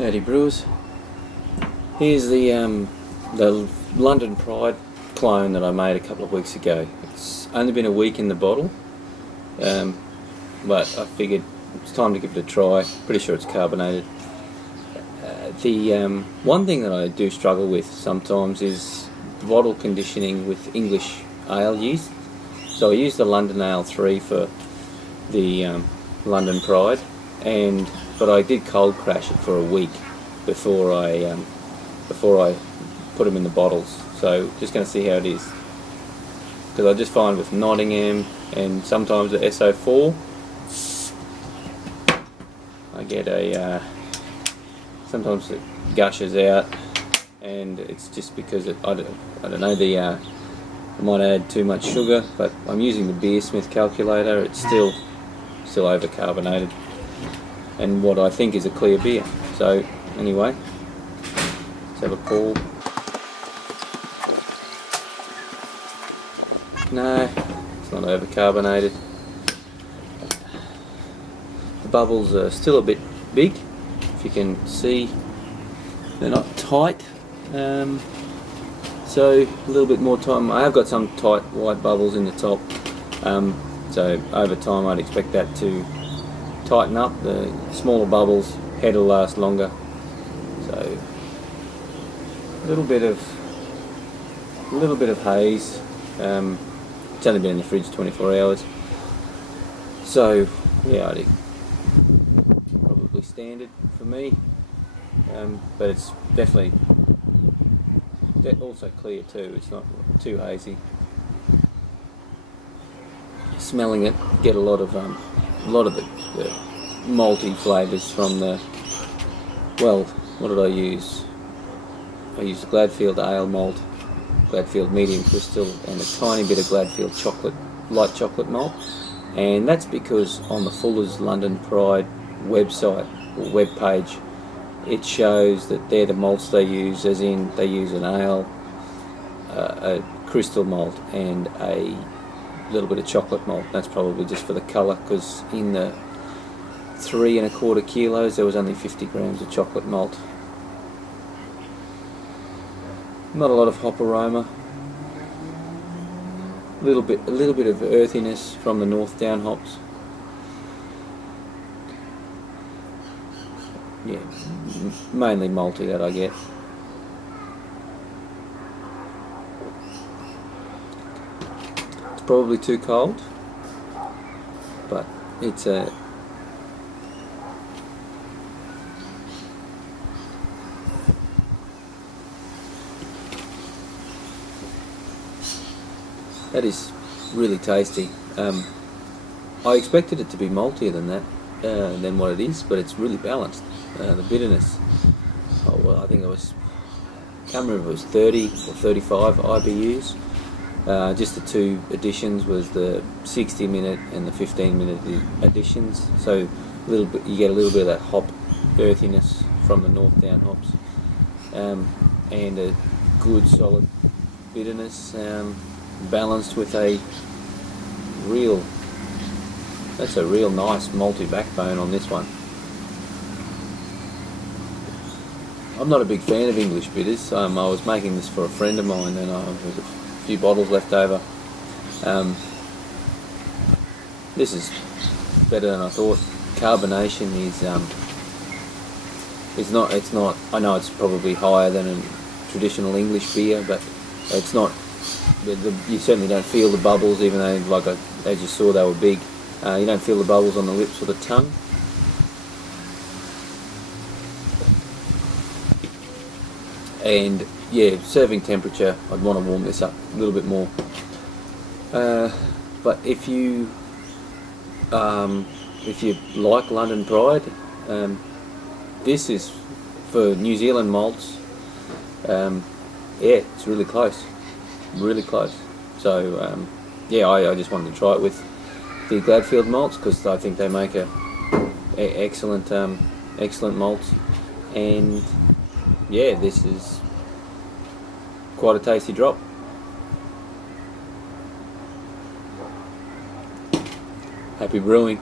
Howdy brewers. Here's the London Pride clone that I made a couple of weeks ago. It's only been a week in the bottle, but I figured it's time to give it a try. Pretty sure it's carbonated. The one thing that I do struggle with sometimes is bottle conditioning with English ale yeast. So I used the London Ale 3 for the London Pride, but I did cold crash it for a week before I put them in the bottles. So just going to see how it is, because I just find with Nottingham and sometimes the SO4 I get sometimes it gushes out, and it's just because I don't know, I might add too much sugar, but I'm using the Beersmith calculator. It's still overcarbonated and what I think is a clear beer. So anyway, let's have a pour. No, it's not overcarbonated. The bubbles are still a bit big, if you can see. They're not tight, so a little bit more time. I have got some tight white bubbles in the top, so over time I'd expect that to tighten up. The smaller bubbles, head will last longer. So a little bit of haze. It's only been in the fridge 24 hours, so yeah, probably standard for me, but it's definitely also clear too. It's not too hazy. Smelling it, get a lot of the malty flavours from the, well, what did I use? I used Gladfield Ale malt, Gladfield medium crystal, and a tiny bit of Gladfield chocolate, light chocolate malt. And that's because on the Fuller's London Pride website or web page, it shows that they're the malts they use, as in they use an ale, a crystal malt, and a little bit of chocolate malt. That's probably just for the colour, because in the 3 1/4 kilos there was only 50 grams of chocolate malt. Not a lot of hop aroma. A little bit of earthiness from the North Down hops. Yeah, mainly malty that I get. It's probably too cold, but it's a that is really tasty. I expected it to be maltier than that, than what it is, but it's really balanced. The bitterness, I think I can't remember if it was 30 or 35 IBUs. Just the two additions was the 60-minute and the 15-minute additions. So you get a little bit of that hop earthiness from the North Down hops, and a good solid bitterness, balanced with that's a real nice malty backbone on this one. I'm not a big fan of English bitters. I was making this for a friend of mine, and there was a few bottles left over. This is better than I thought. Carbonation is not. I know it's probably higher than a traditional English beer, but it's not. You certainly don't feel the bubbles, even though, as you saw, they were big. You don't feel the bubbles on the lips or the tongue. And yeah, serving temperature, I'd want to warm this up a little bit more. But if you like London Pride, this is for New Zealand malts. Yeah, it's really close. Really close. So yeah, I just wanted to try it with the Gladfield malts, because I think they make excellent malts, and yeah, this is quite a tasty drop. Happy brewing.